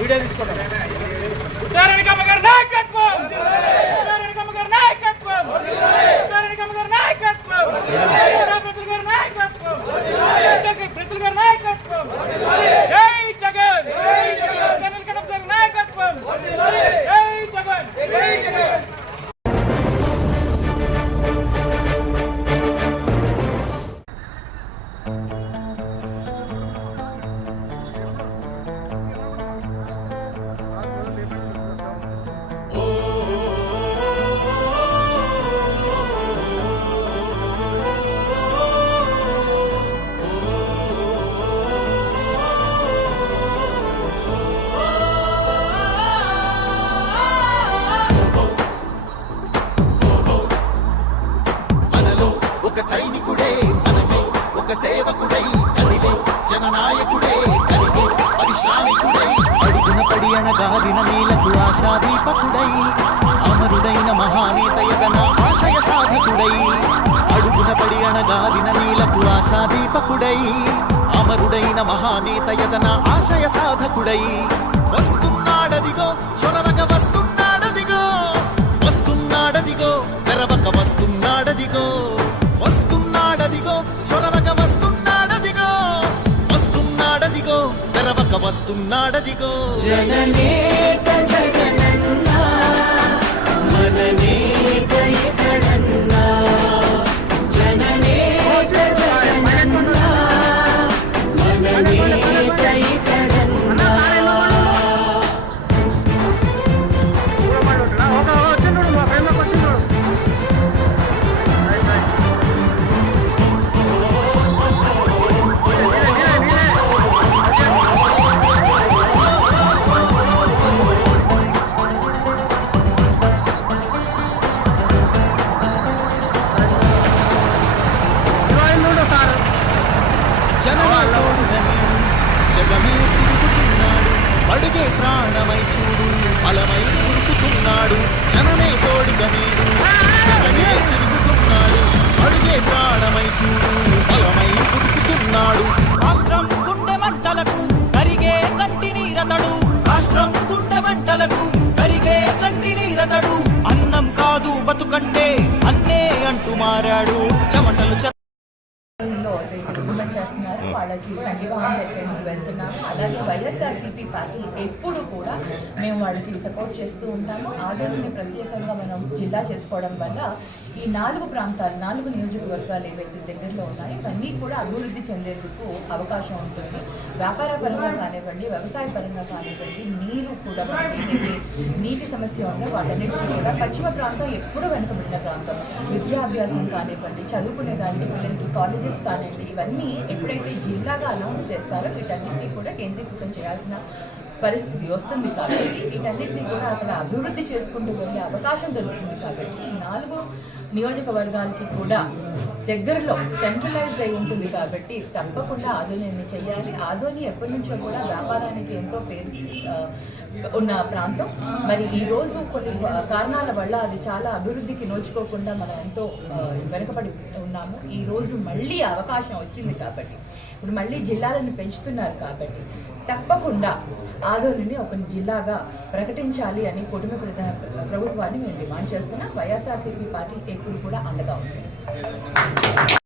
Video తీసుకోండి. ఉత్తరానికమ్మ గారి నాయకత్వం, ఉత్తరానికమ్మ గారి నాయకత్వం, ఉత్తరానికమ్మ గారి నాయకత్వం, ప్రజల గారి నాయకత్వం, ప్రజల గారి నాయకత్వం. జై జగన్, జగన్ కడప నాయకత్వం. జై జగన్, జై జగన్. ఒక సైనికుడే మనమే, ఒక సేవకుడై కలిగే జననాయకుడే కలిగే పరిశ్రామికుడై అడుగున పడి అణగారిన నీలకు ఆశాదీపకుడై అమరుడైన మహానేత యగన ఆశయ సాధకుడై అడుగున పడి అణగారిన నీలకు ఆశాదీపకుడై అమరుడైన మహానేత యగన ఆశయ సాధకుడై వస్తున్నాడదిగో చొరవక వస్తున్నాడదిగో వస్తున్నాడదిగో తెరవక వస్తున్నాడదిగో వస్తున్నాడదిగో చొరవక వస్తున్నాడదిగో వస్తున్నాడదిగో తెరవక వస్తున్నాడదిగో జననేత జగనన్నా మననేత ఇతడన్నా జననేత జగనన్నా మననేత ఇతడన్నా జగమే తిరుగుతున్నాడు అడుగే ప్రాణమై చూడు బలమై ఉరుకుతున్నాడు జనమే తోడుగా నీడు జగమే తిరుగుతున్నాడు అడుగే ప్రాణమై చూడు బలమై ఉరుకుతున్నాడు రాష్ట్రం గుండె మంటలకు కరిగే కంటి నీరతడు రాష్ట్రం గుండె మంటలకు కరిగే కంటి నీరతడు అన్నం కాదు బతుకంటే అన్నే అంటూ మారాడు చెమటలు చేస్తున్నారు. వాళ్ళకి సంఘీభావం వెళ్తున్నారు. అలాగే వైఎస్ఆర్సీపీ పార్టీ ఎప్పుడు కూడా మేము వాళ్ళకి సపోర్ట్ చేస్తూ ఉంటాము. ఆదరణని ప్రత్యేకంగా మనం జిల్లా చేసుకోవడం వల్ల ఈ 4 ప్రాంతాలు 4 నియోజకవర్గాలు ఏవైతే దగ్గరలో ఉన్నాయో ఇవన్నీ కూడా అభివృద్ధి చెందేందుకు అవకాశం ఉంటుంది. వ్యాపార పరంగా కానివ్వండి, వ్యవసాయ పరంగా కానివ్వండి, నీరు కూడా మనకి ఏదైతే నీటి సమస్య ఉందో వాటన్నిటికీ కూడా పశ్చిమ ప్రాంతం ఎప్పుడు వెనుకబడిన ప్రాంతం. విద్యాభ్యాసం కానివ్వండి, చదువుకునే దానికి పిల్లలకి కాలేజెస్ కానివ్వండి, ఇవన్నీ ఎప్పుడైతే జిల్లాగా అనౌన్స్ చేస్తారో వీటన్నిటినీ కూడా కేంద్రీకృతం చేయాల్సిన పరిస్థితి వస్తుంది. కాబట్టి వీటన్నిటినీ కూడా అక్కడ అభివృద్ధి చేసుకుంటూ వెళ్ళే అవకాశం దొరుకుతుంది. కాబట్టి ఈ 4 నియోజకవర్గాలకి కూడా దగ్గరలో సెంట్రలైజ్డ్ అయి ఉంటుంది. కాబట్టి తప్పకుండా ఆదోనిని చేయాలి. ఆదోని ఎప్పటి నుంచో కూడా వ్యాపారానికి ఎంతో పేరు ఉన్న ప్రాంతం. మరి ఈరోజు కొన్ని కారణాల వల్ల అది చాలా అభివృద్ధికి నోచుకోకుండా మనం ఎంతో వెనుకబడి ఉన్నాము. ఈరోజు మళ్ళీ అవకాశం వచ్చింది కాబట్టి ఇప్పుడు మళ్ళీ జిల్లాలను పెంచుతున్నారు. కాబట్టి తప్పకుండా ఆదోనిని ఒక జిల్లాగా ప్రకటించాలి అని కూటమి ప్రభుత్వాన్ని మేము డిమాండ్ చేస్తున్నాం. వైఎస్ఆర్సీపీ పార్టీ ఎప్పుడు కూడా అండగా ఉంటుంది.